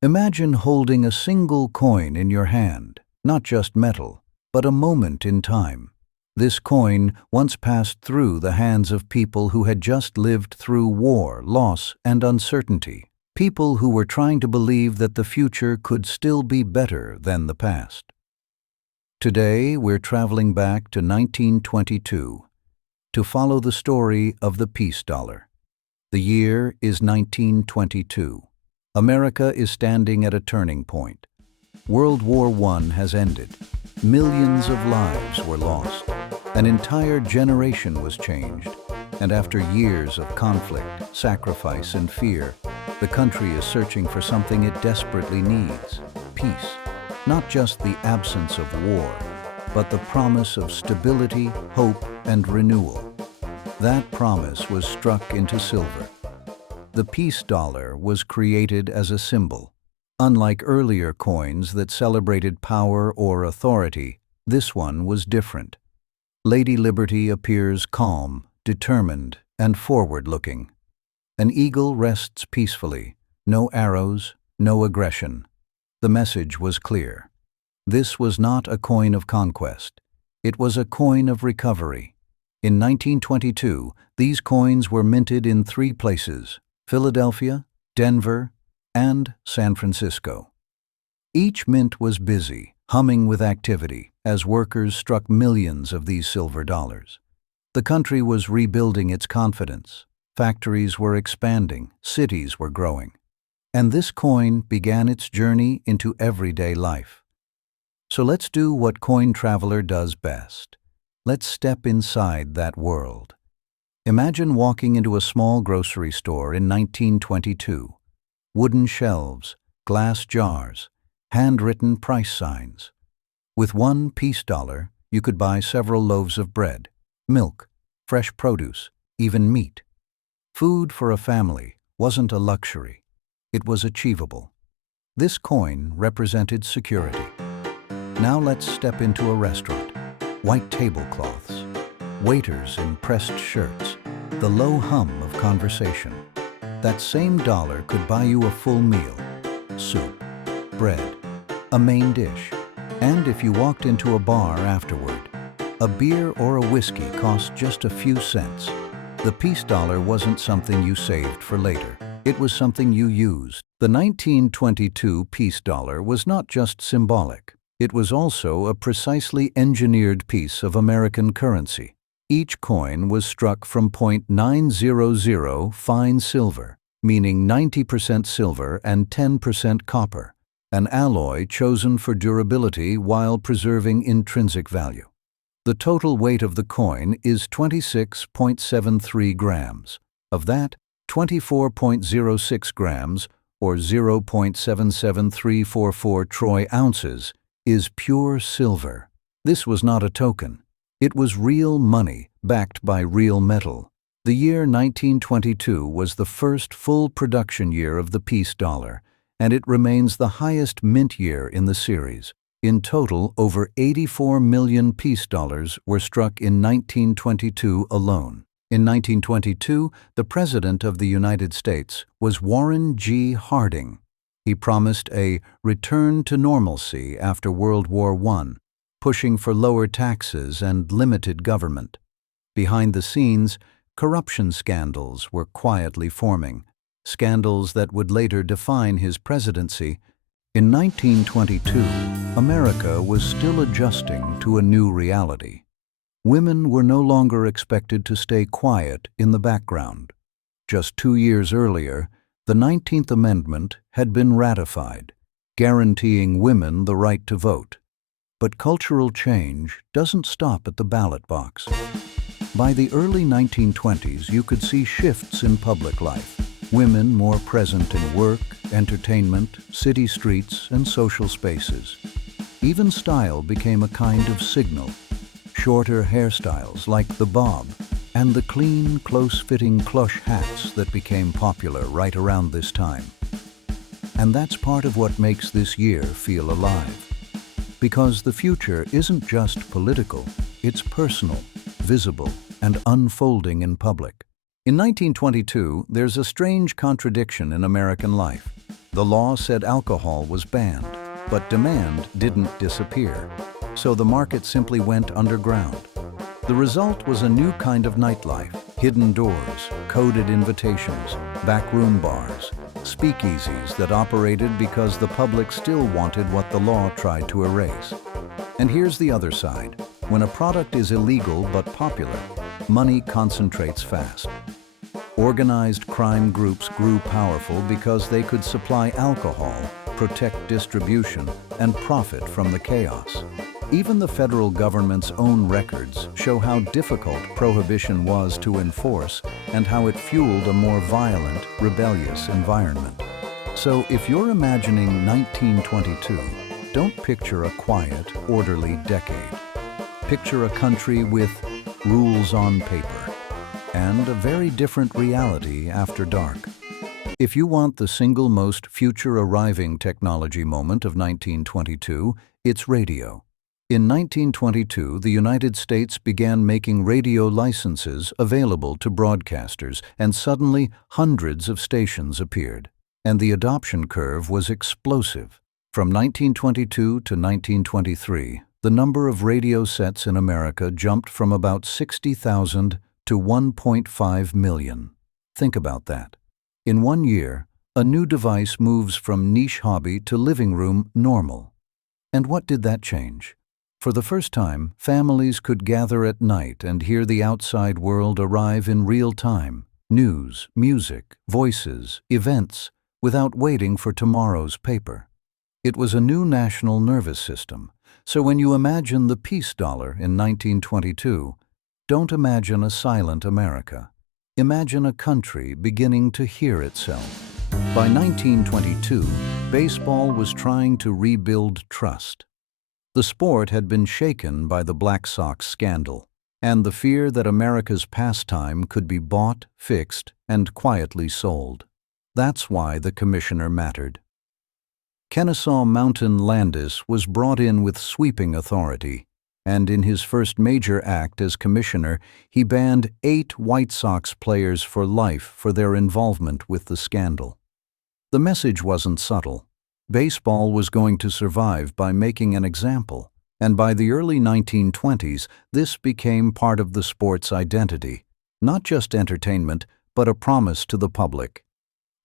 Imagine holding a single coin in your hand, not just metal, but a moment in time. This coin once passed through the hands of people who had just lived through war, loss, and uncertainty. People who were trying to believe that the future could still be better than the past. Today, we're traveling back to 1922 to follow the story of the peace dollar. The year is 1922. America is standing at a turning point. World War I has ended. Millions of lives were lost. An entire generation was changed. And after years of conflict, sacrifice, and fear, the country is searching for something it desperately needs: peace. Not just the absence of war, but the promise of stability, hope, and renewal. That promise was struck into silver. The peace dollar was created as a symbol. Unlike earlier coins that celebrated power or authority, this one was different. Lady Liberty appears calm, determined, and forward-looking. An eagle rests peacefully, no arrows, no aggression. The message was clear. This was not a coin of conquest. It was a coin of recovery. In 1922, these coins were minted in 3 places: Philadelphia, Denver, and San Francisco. Each mint was busy, humming with activity, as workers struck millions of these silver dollars. The country was rebuilding its confidence. Factories were expanding, cities were growing. And this coin began its journey into everyday life. So let's do what Coin Traveler does best. Let's step inside that world. Imagine walking into a small grocery store in 1922. Wooden shelves, glass jars, handwritten price signs. With one peace dollar, you could buy several loaves of bread, milk, fresh produce, even meat. Food for a family wasn't a luxury. It was achievable. This coin represented security. Now let's step into a restaurant. White tablecloths, waiters in pressed shirts, the low hum of conversation. That same dollar could buy you a full meal: soup, bread, a main dish. And if you walked into a bar afterward, a beer or a whiskey cost just a few cents. The peace dollar wasn't something you saved for later. It was something you used. The 1922 peace dollar was not just symbolic. It was also a precisely engineered piece of American currency. Each coin was struck from .900 fine silver, meaning 90% silver and 10% copper, an alloy chosen for durability while preserving intrinsic value. The total weight of the coin is 26.73 grams. Of that, 24.06 grams, or 0.77344 troy ounces, is pure silver. This was not a token. It was real money backed by real metal. The year 1922 was the first full production year of the peace dollar, and it remains the highest mint year in the series. In total, over 84 million peace dollars were struck in 1922 alone. In 1922, the President of the United States was Warren G. Harding. He promised a return to normalcy after World War I, pushing for lower taxes and limited government. Behind the scenes, corruption scandals were quietly forming, scandals that would later define his presidency. In 1922, America was still adjusting to a new reality. Women were no longer expected to stay quiet in the background. Just 2 years earlier, the 19th Amendment had been ratified, guaranteeing women the right to vote. But cultural change doesn't stop at the ballot box. By the early 1920s, you could see shifts in public life. Women more present in work, entertainment, city streets, and social spaces. Even style became a kind of signal. Shorter hairstyles like the bob, and the clean, close-fitting plush hats that became popular right around this time. And that's part of what makes this year feel alive. Because the future isn't just political, it's personal, visible, and unfolding in public. In 1922, there's a strange contradiction in American life. The law said alcohol was banned, but demand didn't disappear, so the market simply went underground. The result was a new kind of nightlife: hidden doors, coded invitations, backroom bars, speakeasies that operated because the public still wanted what the law tried to erase. And here's the other side. When a product is illegal but popular, money concentrates fast. Organized crime groups grew powerful because they could supply alcohol, protect distribution, and profit from the chaos. Even the federal government's own records show how difficult prohibition was to enforce and how it fueled a more violent, rebellious environment. So if you're imagining 1922, don't picture a quiet, orderly decade. Picture a country with rules on paper and a very different reality after dark. If you want the single most future-arriving technology moment of 1922, it's radio. In 1922, the United States began making radio licenses available to broadcasters, and suddenly hundreds of stations appeared. And the adoption curve was explosive. From 1922 to 1923, the number of radio sets in America jumped from about 60,000 to 1.5 million. Think about that. In 1 year, a new device moves from niche hobby to living room normal. And what did that change? For the first time, families could gather at night and hear the outside world arrive in real time. News, music, voices, events, without waiting for tomorrow's paper. It was a new national nervous system. So when you imagine the peace dollar in 1922, don't imagine a silent America. Imagine a country beginning to hear itself. By 1922, baseball was trying to rebuild trust. The sport had been shaken by the Black Sox scandal, and the fear that America's pastime could be bought, fixed, and quietly sold. That's why the commissioner mattered. Kennesaw Mountain Landis was brought in with sweeping authority, and in his first major act as commissioner, he banned 8 White Sox players for life for their involvement with the scandal. The message wasn't subtle. Baseball was going to survive by making an example, and by the early 1920s, this became part of the sport's identity, not just entertainment, but a promise to the public.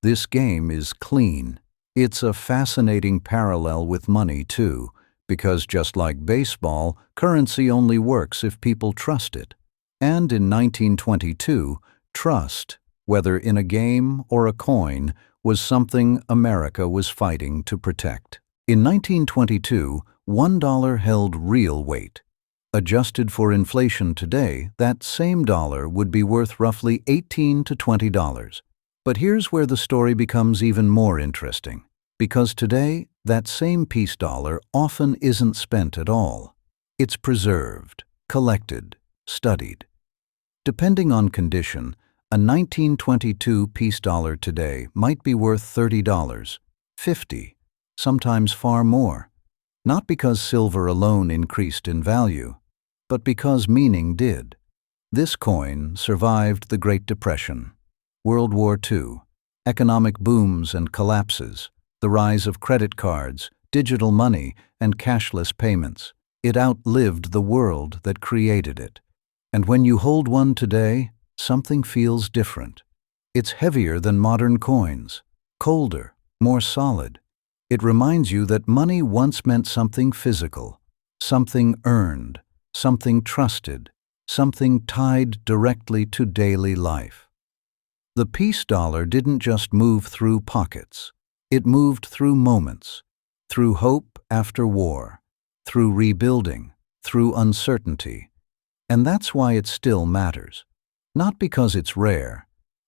This game is clean. It's a fascinating parallel with money, too, because just like baseball, currency only works if people trust it. And in 1922, trust, whether in a game or a coin, was something America was fighting to protect. In 1922, $1 held real weight. Adjusted for inflation today, that same dollar would be worth roughly $18 to $20. But here's where the story becomes even more interesting. Because today, that same peace dollar often isn't spent at all. It's preserved, collected, studied. Depending on condition, a 1922 peace dollar today might be worth $30, $50, sometimes far more. Not because silver alone increased in value, but because meaning did. This coin survived the Great Depression, World War II, economic booms and collapses, the rise of credit cards, digital money, and cashless payments. It outlived the world that created it. And when you hold one today, something feels different. It's heavier than modern coins, colder, more solid. It reminds you that money once meant something physical, something earned, something trusted, something tied directly to daily life. The peace dollar didn't just move through pockets. It moved through moments, through hope after war, through rebuilding, through uncertainty. And that's why it still matters. Not because it's rare,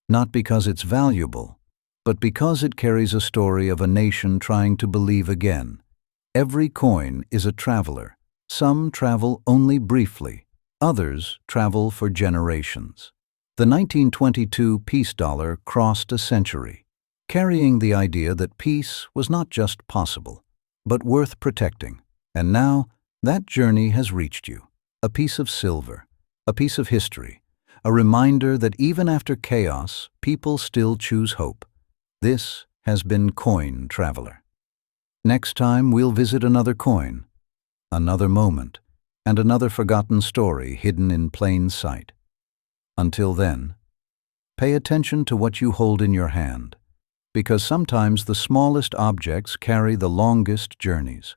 not because it's valuable, but because it carries a story of a nation trying to believe again. Every coin is a traveler. Some travel only briefly, others travel for generations. The 1922 peace dollar crossed a century, carrying the idea that peace was not just possible, but worth protecting. And now, that journey has reached you. A piece of silver, a piece of history, a reminder that even after chaos, people still choose hope. This has been Coin Traveler. Next time we'll visit another coin, another moment, and another forgotten story hidden in plain sight. Until then, pay attention to what you hold in your hand, because sometimes the smallest objects carry the longest journeys.